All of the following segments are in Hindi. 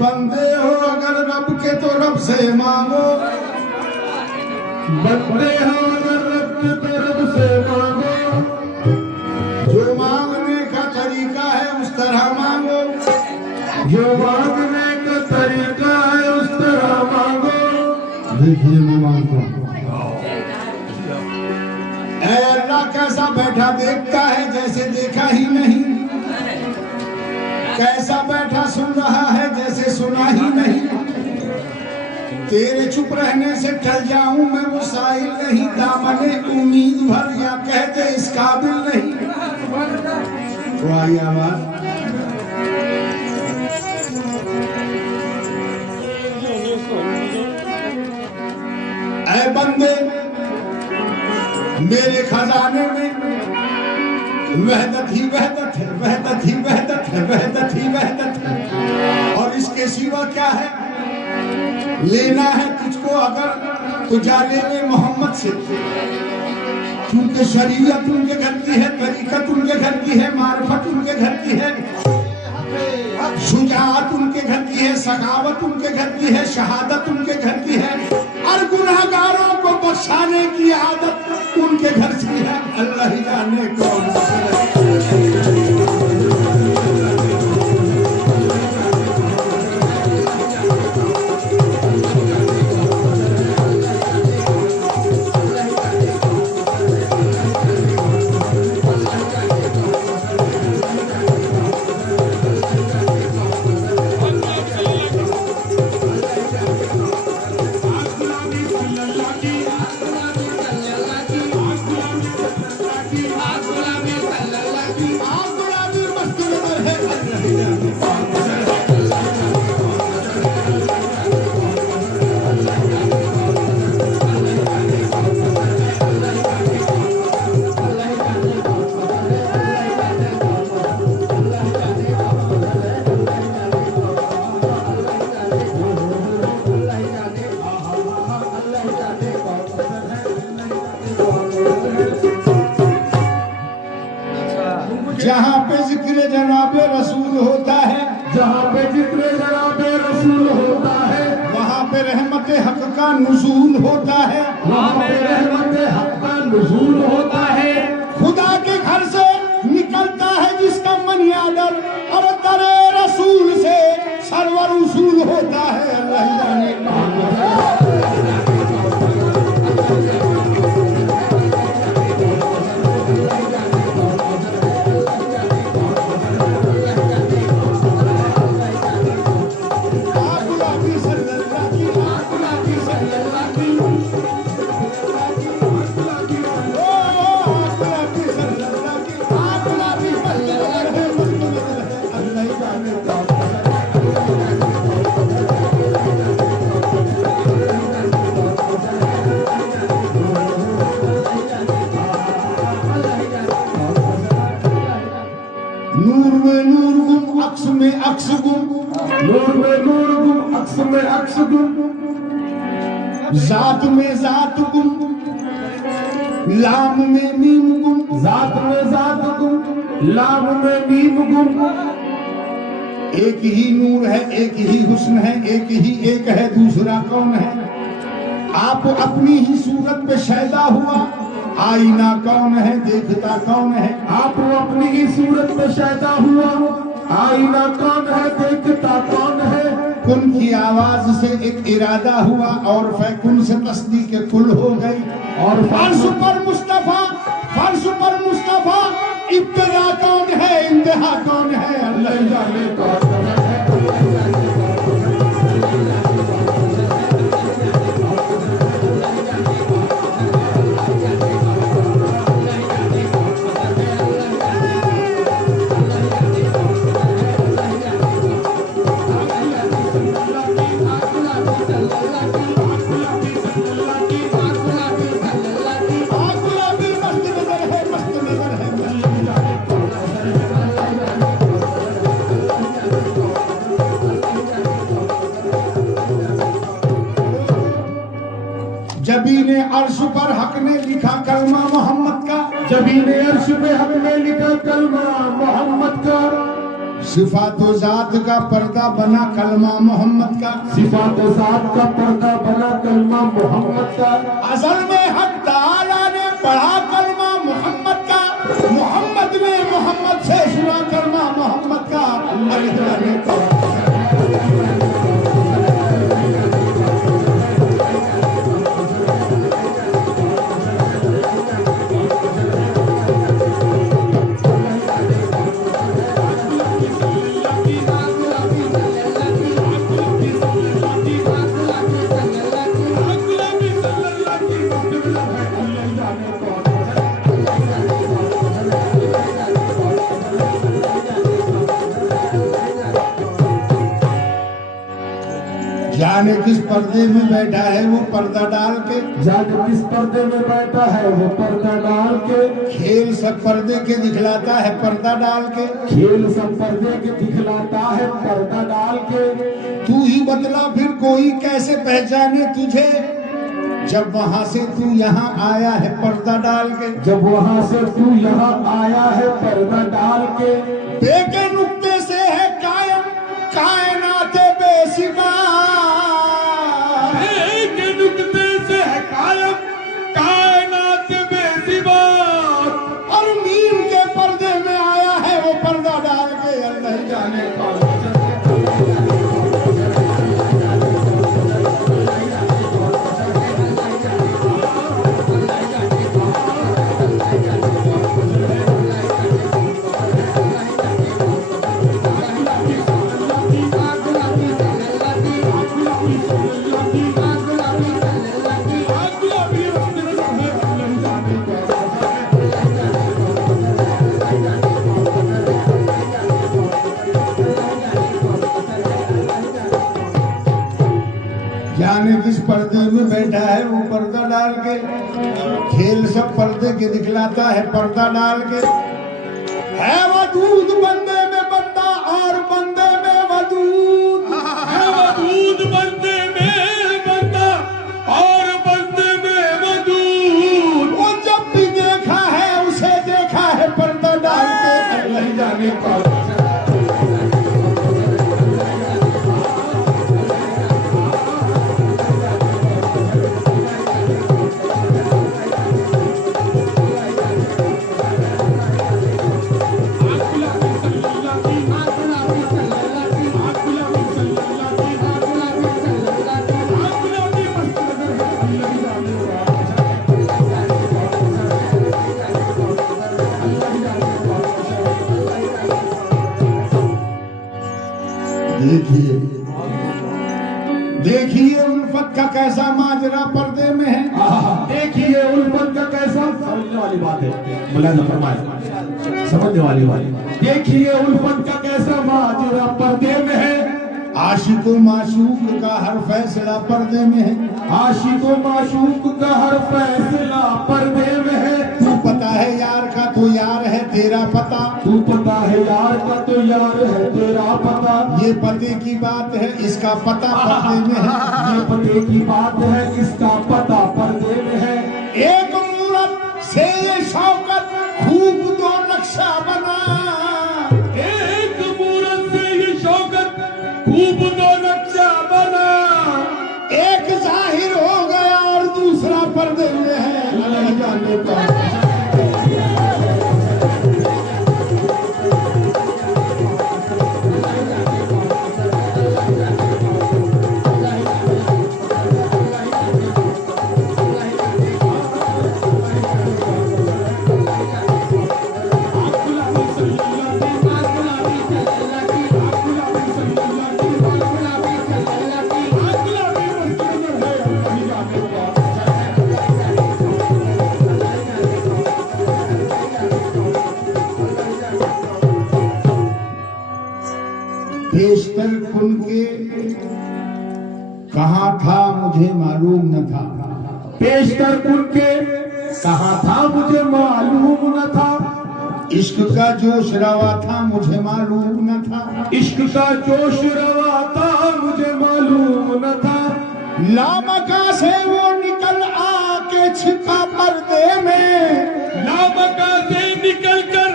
बंदे हो अगर रब के तो रब से मांगो, बंदे हो अगर रब के तो रब से मांगो, जो मांगने का तरीका है उस तरह मांगो, जो मांगने का तरीका है उस तरह मांगो। देखिए मैं मांगता हूँ। ऐ अल्लाह कैसा बैठा देखता है जैसे देखा ही नहीं, कैसा बैठा सुन रहा है जैसे सुना ही नहीं। तेरे चुप रहने से टल जाऊं मैं वो साहिल नहीं, दामने उम्मीद भर या कहते इस काबिल नहीं। तो आई आवाज ऐ बंदे मेरे खजाने में वहदत ही वहदत है, वहदत ही वहदत है, वहदत ही वहदत है, और इसके सिवा क्या है। लेना है तुझको अगर तो जा ले मोहम्मद से, क्योंकि शरीयत उनके घर की है, तरीकत उनके घर की है, मार्फत उनके घर की है, शुजाअत उनके घर की है, सखावत उनके घर की है, शहादत उनके घर की है, और गुनाहगारों को बख्शाने की आदत उनके घर की है। अल्लाह ही जाने कौन। जहाँ पे जिक्र जनाबे रसूल होता है, जहाँ पे जिक्र जनाबे रसूल होता है, वहाँ पे रहमत हक का नुज़ूल होता है, वहाँ पे रहमत हक का नुज़ूल होता है। खुदा के घर से निकलता है जिसका मनियादर, और दरे रसूल से सरवर उसूल होता है। अल्लाह जाने नूर में नूर गुम अक्स में अक्स गुम, नूर में नूर गुम अक्स में अक्स गुम, जात में जात गुम, लाम में मीम गुम, जात में जात गुम, लाम में मीम गुम। एक ही नूर है, एक ही हुस्न है, एक ही एक है, दूसरा कौन है। आप अपनी ही सूरत पे शैदा हुआ, आईना कौन है, देखता कौन है। आप अपनी ही सूरत में शैदा हुआ, आईना कौन है, देखता कौन है। कुन की आवाज से एक इरादा हुआ और फैकुन से तस्दीक कुल हो गई। और फर्श पर मुस्तफा, फर्श पर मुस्तफा, इब्तिदा कौन है, इंतहा कौन है। अल्लाह जाने कौन है। जबीने अर्श पर हक ने लिखा कलमा मोहम्मद का, जबीने अर्श पे हक ने लिखा कलमा मोहम्मद का। सिफातो जात का पर्दा बना कलमा मोहम्मद का, सिफात ज़ात का पर्दा बना कलमा मोहम्मद का। असल में हक ताला ने पढ़ा कलमा मोहम्मद का, मोहम्मद ने मोहम्मद से सुना कलमा मोहम्मद का। अल्लाह जाने कौन। जाने किस पर्दे में बैठा है वो पर्दा डाल के, जाने किस पर्दे में बैठा है वो पर्दा डाल के। खेल सब पर्दे के दिखलाता है पर्दा डाल के, खेल सब पर्दे के दिखलाता है पर्दा डाल के। तू ही बतला फिर कोई कैसे पहचाने तुझे, जब वहां से तू यहाँ आया है पर्दा डाल के, जब वहां से तू यहाँ आया है पर्दा डाल के। बेके नुक्ते से है कायम कायनात बेसिबा, एक नुक्ते से है कायम कायनात बेसिबा। और नीम के पर्दे में आया है वो पर्दा डाल के। अल्लाह जाने कौन। जाने किस पर्दे में बैठा है वो पर्दा डाल के, खेल सब पर्दे के दिखलाता है पर्दा डाल के। है वदूद बंदे में बंदा और बंदे में वदूद, है वदूद बंदे में बंदा और बंदे में वदूद। वो जब भी देखा है उसे देखा है पर्दा डाल के। अल्लाह जाने कौन। देखिए देखिए उल्फत का कैसा माजरा पर्दे में है। देखिए उल्फत का कैसा, समझने वाली बात है, मौलाना फरमाए समझने वाली बात। देखिए उल्फत का कैसा माजरा पर्दे में है। आशिक व माशूक का हर फैसला पर्दे में है, आशिक व माशूक का हर फैसला पर्दे में है। तू पता है यार का तो यार है तेरा पता, तू पता है यार का तो यार है तेरा पता। ये पते की बात है इसका पता पर्दे में है, ये पते की बात है इसका पता पर्दे में है। एक मूरत से ये शौकत खूब दो नक्शा बना, एक मूरत से ये शौकत खूब दो नक्शा बना। एक जाहिर हो गया और दूसरा पर्दे में है। अल्लाह जाने कौन। बेशतर कुन के कहाँ था मुझे मालूम न था, पेशतर कुन के कहा था मुझे मालूम न था। इश्क का जोश रवा था मुझे मालूम न था, इश्क का जोश रवा था मुझे मालूम न था। लामका से वो निकल आके छिपा पर्दे में, लामका से निकल कर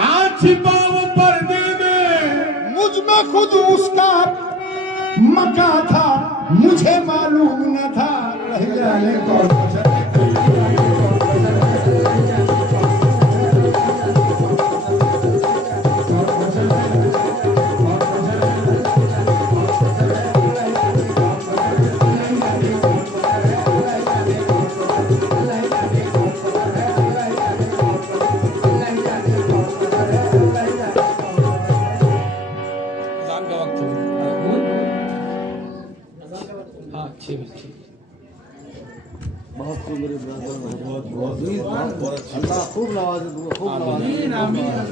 आ छिपा वो पर्दे में। मुझ में खुद उसका मका था, मुझे मालूम न था। रह जाने कौन बहुत खूब नवाजे, खूब नवाजे।